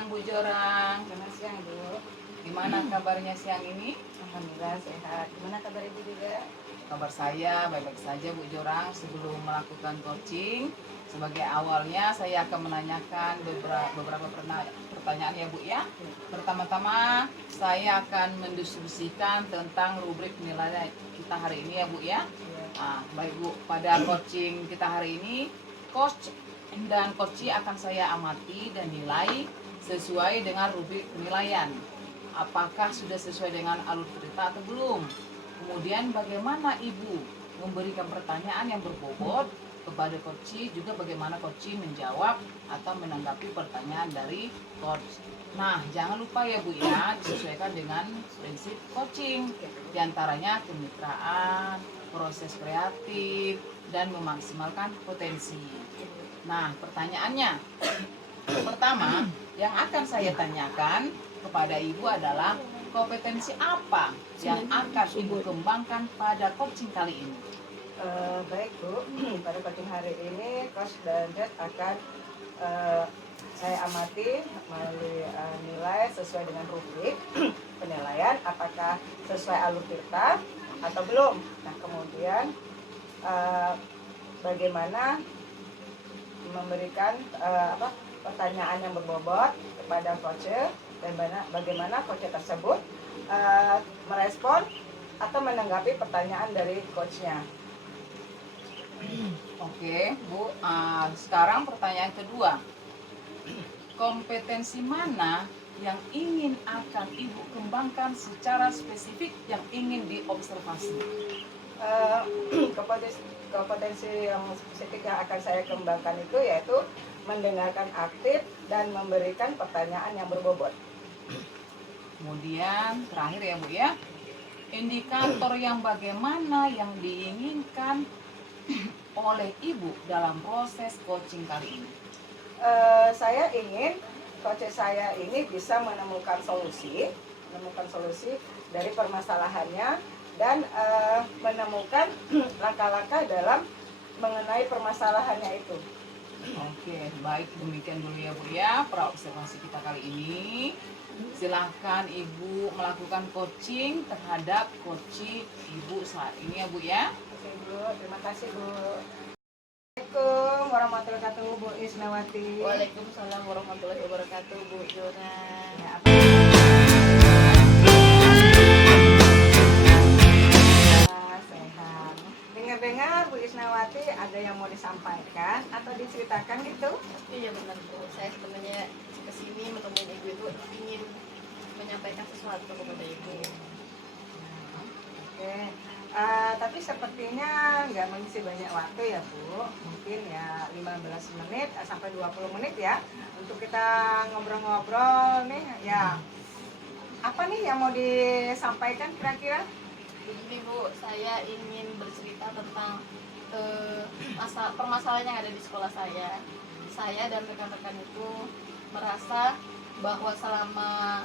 siang Bu Jorang. Selamat siang, Bu. Gimana kabarnya siang ini? Alhamdulillah sehat. Gimana kabar Ibu juga? Kabar saya baik-baik saja Bu Jorang. Sebelum melakukan coaching, sebagai awalnya saya akan menanyakan beberapa pertanyaan ya Bu ya. Pertama-tama saya akan mendiskusikan tentang rubrik penilaian kita hari ini ya Bu ya. Baik Bu, pada coaching kita hari ini, coach dan coachee akan saya amati dan nilai sesuai dengan rubrik penilaian. Apakah sudah sesuai dengan alur cerita atau belum? Kemudian bagaimana Ibu memberikan pertanyaan yang berbobot kepada coachee, juga bagaimana coachee menjawab atau menanggapi pertanyaan dari coach. Nah, jangan lupa ya Bu ya, disesuaikan dengan prinsip coaching, diantaranya kemitraan, proses kreatif, dan memaksimalkan potensi. Nah, pertanyaannya pertama yang akan saya tanyakan kepada Ibu adalah kompetensi apa yang akan Ibu kembangkan pada coaching kali ini? Baik Bu, pada coaching hari ini Coach dan Dad akan saya amati melalui nilai sesuai dengan rubrik penilaian, apakah sesuai alur cerita atau belum. Nah, kemudian bagaimana memberikan pertanyaan yang berbobot kepada coach dan bagaimana coach tersebut merespon atau menanggapi pertanyaan dari coachnya. Oke Bu, sekarang pertanyaan kedua, kompetensi mana yang ingin akan Ibu kembangkan secara spesifik yang ingin diobservasi? Kompetensi yang spesifik yang akan saya kembangkan itu yaitu mendengarkan aktif dan memberikan pertanyaan yang berbobot. Kemudian terakhir ya Bu ya, indikator yang bagaimana yang diinginkan oleh Ibu dalam proses coaching kali ini? Saya ingin coach saya ini bisa menemukan solusi dari permasalahannya dan menemukan langkah-langkah dalam mengenai permasalahannya itu. Oke, baik, demikian dulu ya Bu ya praobservasi kita kali ini. Silahkan Ibu melakukan coaching terhadap coachee Ibu saat ini ya Bu ya. Oke Bu, terima kasih Bu. Assalamualaikum warahmatullahi wabarakatuh, Bu Isnawati. Waalaikumsalam warahmatullahi wabarakatuh, Bu Jorang. Ya, sehat. Dengar-dengar Bu Isnawati ada yang mau disampaikan atau diceritakan gitu? Iya benar Bu, saya sebenarnya kesini menemui Ibu itu ingin menyampaikan sesuatu kepada Ibu. Oke, tapi sepertinya nggak mengisi banyak waktu ya Bu. Mungkin ya 15 menit sampai 20 menit ya untuk kita ngobrol-ngobrol nih ya. Apa nih yang mau disampaikan kira-kira? Begini Bu, saya ingin bercerita tentang permasalahan yang ada di sekolah saya. Saya dan rekan-rekan itu merasa bahwa selama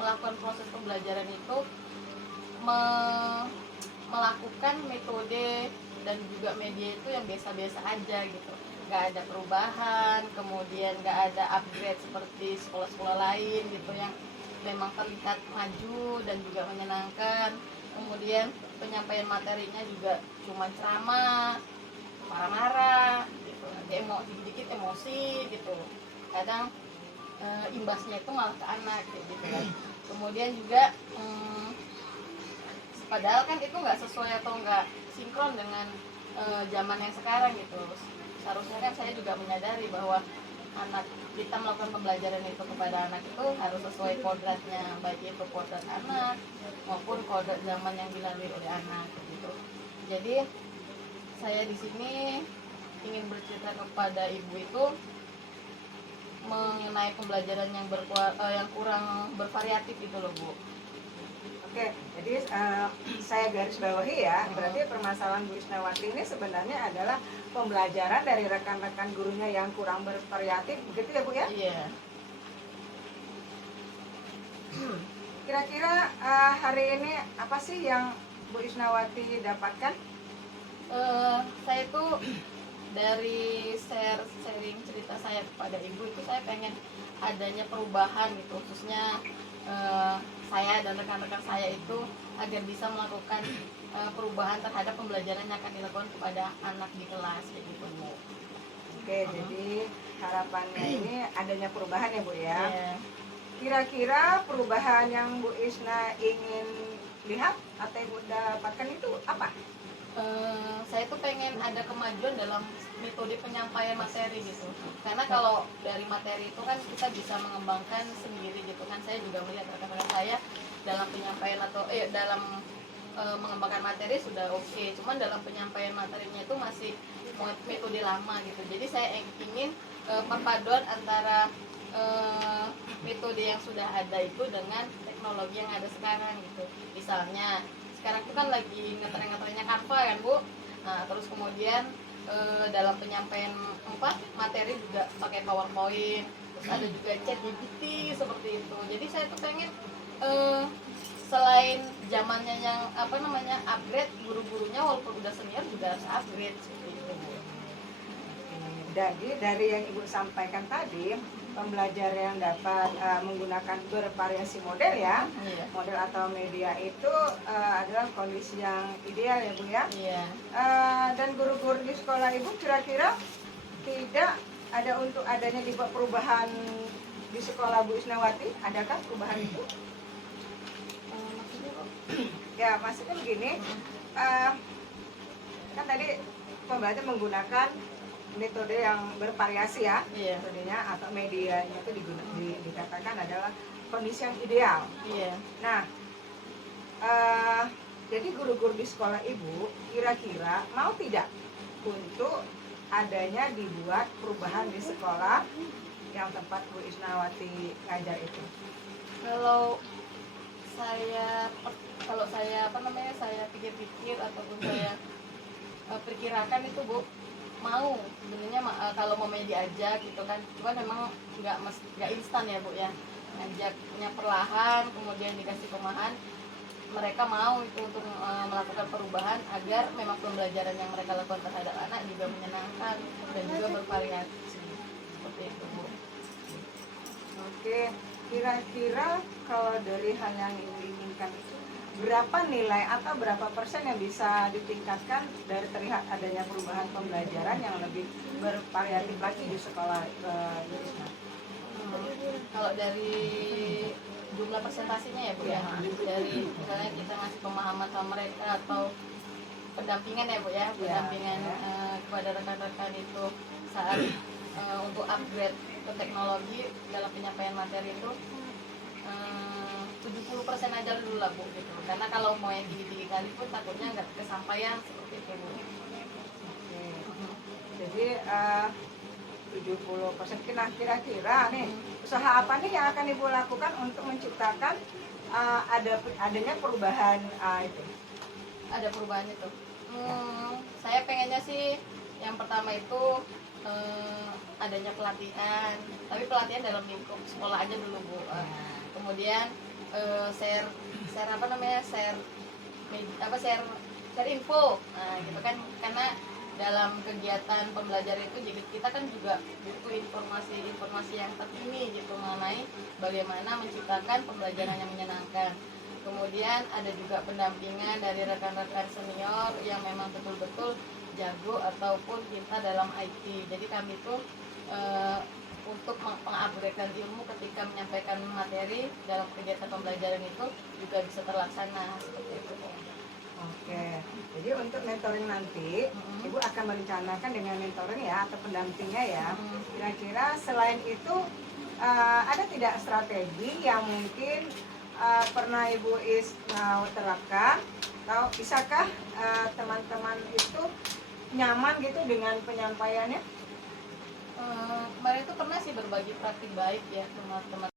melakukan proses pembelajaran itu melakukan metode dan juga media itu yang biasa-biasa aja gitu, nggak ada perubahan, kemudian nggak ada upgrade seperti sekolah-sekolah lain gitu yang memang terlihat maju dan juga menyenangkan. Kemudian penyampaian materinya juga cuma ceramah, marah-marah gitu, dikit-dikit emosi gitu, kadang imbasnya itu malah ke anak gitu kan. Kemudian juga padahal kan itu nggak sesuai atau nggak sinkron dengan zaman yang sekarang gitu. Seharusnya kan saya juga menyadari bahwa anak kita melakukan pembelajaran itu kepada anak itu harus sesuai kodratnya, baik itu kodrat anak maupun kodrat zaman yang dilalui oleh anak gitu. Jadi saya di sini ingin bercerita kepada Ibu itu mengenai pembelajaran yang kurang bervariatif itu loh Bu. Oke, jadi saya garis bawahi ya, berarti permasalahan Bu Isnawati ini sebenarnya adalah pembelajaran dari rekan-rekan gurunya yang kurang bervariatif, begitu ya Bu ya? Iya. Kira-kira hari ini apa sih yang Bu Isnawati dapatkan? Saya tuh dari sharing cerita saya kepada ibu itu saya pengen adanya perubahan gitu, khususnya saya dan rekan-rekan saya itu agar bisa melakukan perubahan terhadap pembelajaran yang akan dilakukan kepada anak di kelas kayak gitu Bu. Oke, jadi harapannya ini adanya perubahan ya Bu ya. Iya. Kira-kira perubahan yang Bu Isna ingin lihat atau Ibu dapatkan itu apa? Saya tuh pengen ada kemajuan dalam metode penyampaian materi gitu, karena kalau dari materi itu kan kita bisa mengembangkan sendiri gitu kan. Saya juga melihat rekan-rekan saya dalam penyampaian atau dalam mengembangkan materi sudah oke, cuman dalam penyampaian materinya itu masih metode lama gitu. Jadi saya ingin perpaduan antara metode yang sudah ada itu dengan teknologi yang ada sekarang gitu. Misalnya sekarang itu kan lagi ngetren-ngetrennya Canva kan Bu. Nah terus kemudian dalam penyampaian materi juga pakai PowerPoint, terus ada juga ChatGPT seperti itu. Jadi saya tuh pengen selain zamannya yang upgrade, guru-gurunya walaupun udah senior juga harus upgrade seperti itu Bu. Jadi dari yang Ibu sampaikan tadi, pembelajar yang dapat menggunakan bervariasi model ya, Iya. model atau media itu adalah kondisi yang ideal ya Bu ya. Iya. Dan guru-guru di sekolah Ibu kira-kira tidak ada untuk adanya dibuat perubahan di sekolah Bu Isnawati, adakah perubahan itu? Maksudnya Bu? Ya maksudnya begini, kan tadi pembelajar menggunakan metode yang bervariasi ya, Iya. metodenya atau medianya itu dikatakan adalah kondisi yang ideal. Iya. Nah, jadi guru-guru di sekolah Ibu kira-kira mau tidak untuk adanya dibuat perubahan di sekolah yang tempat Bu Isnawati ngajar itu? Kalau saya saya pikir-pikir ataupun saya perkirakan itu Bu, mau sebenarnya kalau mau diajak gitu kan, cuman memang nggak instan ya Bu ya, ngajaknya perlahan kemudian dikasih pemahaman, mereka mau itu untuk melakukan perubahan agar memang pembelajaran yang mereka lakukan terhadap anak juga menyenangkan dan juga bervariasi seperti itu Bu. Oke, kira-kira kalau dari hal yang diinginkan itu berapa nilai atau berapa persen yang bisa ditingkatkan dari terlihat adanya perubahan pembelajaran yang lebih bervariatif lagi di sekolah Bu Isna? Kalau dari jumlah presentasinya ya Bu ya, dari misalnya kita ngasih pemahaman sama mereka atau pendampingan ya Bu ya, pendampingan kepada rekan-rekan itu saat untuk upgrade ke teknologi dalam penyampaian materi itu 70% aja dulu lah Bu gitu. Karena kalau mau yang tinggi-tinggi kali pun takutnya nggak kesampaian seperti itu Bu. Oke. Jadi 70%. Nah, kira-kira nih usaha apa nih yang akan Ibu lakukan untuk menciptakan adanya perubahan itu? Ada perubahan itu. Saya pengennya sih yang pertama itu adanya pelatihan, tapi pelatihan dalam lingkup sekolah aja dulu Bu. Kemudian share info, nah gitu kan, karena dalam kegiatan pembelajaran itu jadi kita kan juga butuh informasi yang terkini gitu mengenai bagaimana menciptakan pembelajaran yang menyenangkan. Kemudian ada juga pendampingan dari rekan-rekan senior yang memang betul-betul jago ataupun pintar dalam IT. Jadi kami itu untuk mengupgradekan ilmu ketika menyampaikan materi dalam kegiatan pembelajaran itu juga bisa terlaksana seperti itu. Oke, jadi untuk mentoring nanti Ibu akan merencanakan dengan mentoring ya atau pendampingnya ya. Kira-kira selain itu ada tidak strategi yang mungkin pernah Ibu Isna terapkan, atau bisakah teman-teman itu nyaman gitu dengan penyampaiannya? Kemarin itu pernah sih berbagi praktik baik ya teman-teman.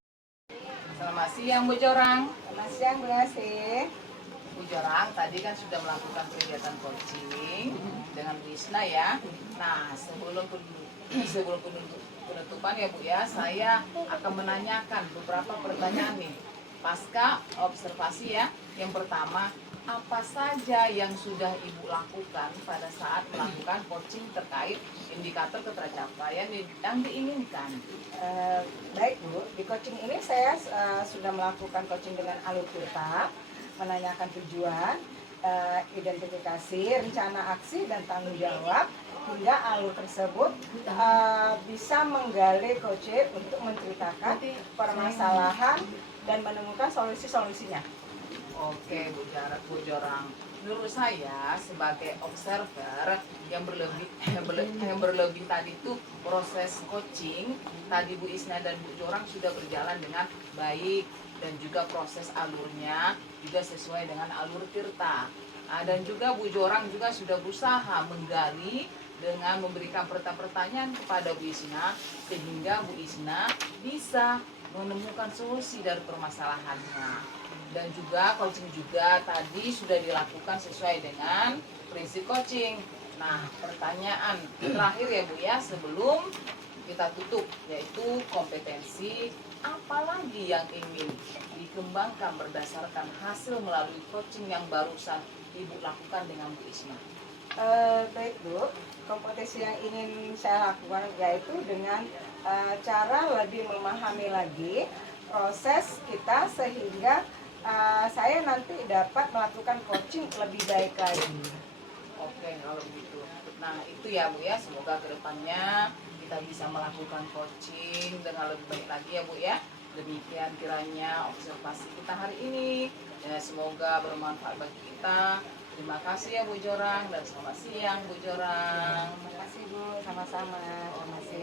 Selamat siang Bu Jorang. Selamat siang Bu Yasih. Bu Jorang tadi kan sudah melakukan kegiatan coaching dengan Bu Isna ya. Nah sebelum penutupan ya Bu ya, saya akan menanyakan beberapa pertanyaan nih pasca observasi ya. Yang pertama, apa saja yang sudah Ibu lakukan pada saat melakukan coaching terkait indikator ketercapaian yang diinginkan? Baik Bu, di coaching ini saya sudah melakukan coaching dengan alur tirta, menanyakan tujuan, identifikasi, rencana aksi dan tanggung jawab, hingga alur tersebut bisa menggali coach untuk menceritakan permasalahan dan menemukan solusi-solusinya. Oke, Bu Jorang. Menurut saya sebagai observer yang berlebih tadi itu proses coaching tadi Bu Isna dan Bu Jorang sudah berjalan dengan baik dan juga proses alurnya juga sesuai dengan alur tirta. Dan juga Bu Jorang juga sudah berusaha menggali dengan memberikan pertanyaan kepada Bu Isna sehingga Bu Isna bisa menemukan solusi dari permasalahannya. Dan juga coaching juga tadi sudah dilakukan sesuai dengan prinsip coaching. Nah, pertanyaan terakhir ya Bu ya sebelum kita tutup, yaitu kompetensi apalagi yang ingin dikembangkan berdasarkan hasil melalui coaching yang barusan Ibu lakukan dengan Bu Isna. Baik Bu, kompetensi yang ingin saya lakukan yaitu dengan cara lebih memahami lagi proses kita sehingga saya nanti dapat melakukan coaching lebih baik lagi. Oke, kalau begitu. Nah, itu ya Bu ya, semoga kedepannya kita bisa melakukan coaching dengan lebih baik lagi ya Bu ya. Demikian kiranya observasi kita hari ini. Ya, semoga bermanfaat bagi kita. Terima kasih ya Bu Jorang dan selamat siang Bu Jorang. Terima kasih Bu, sama-sama. Terima kasih.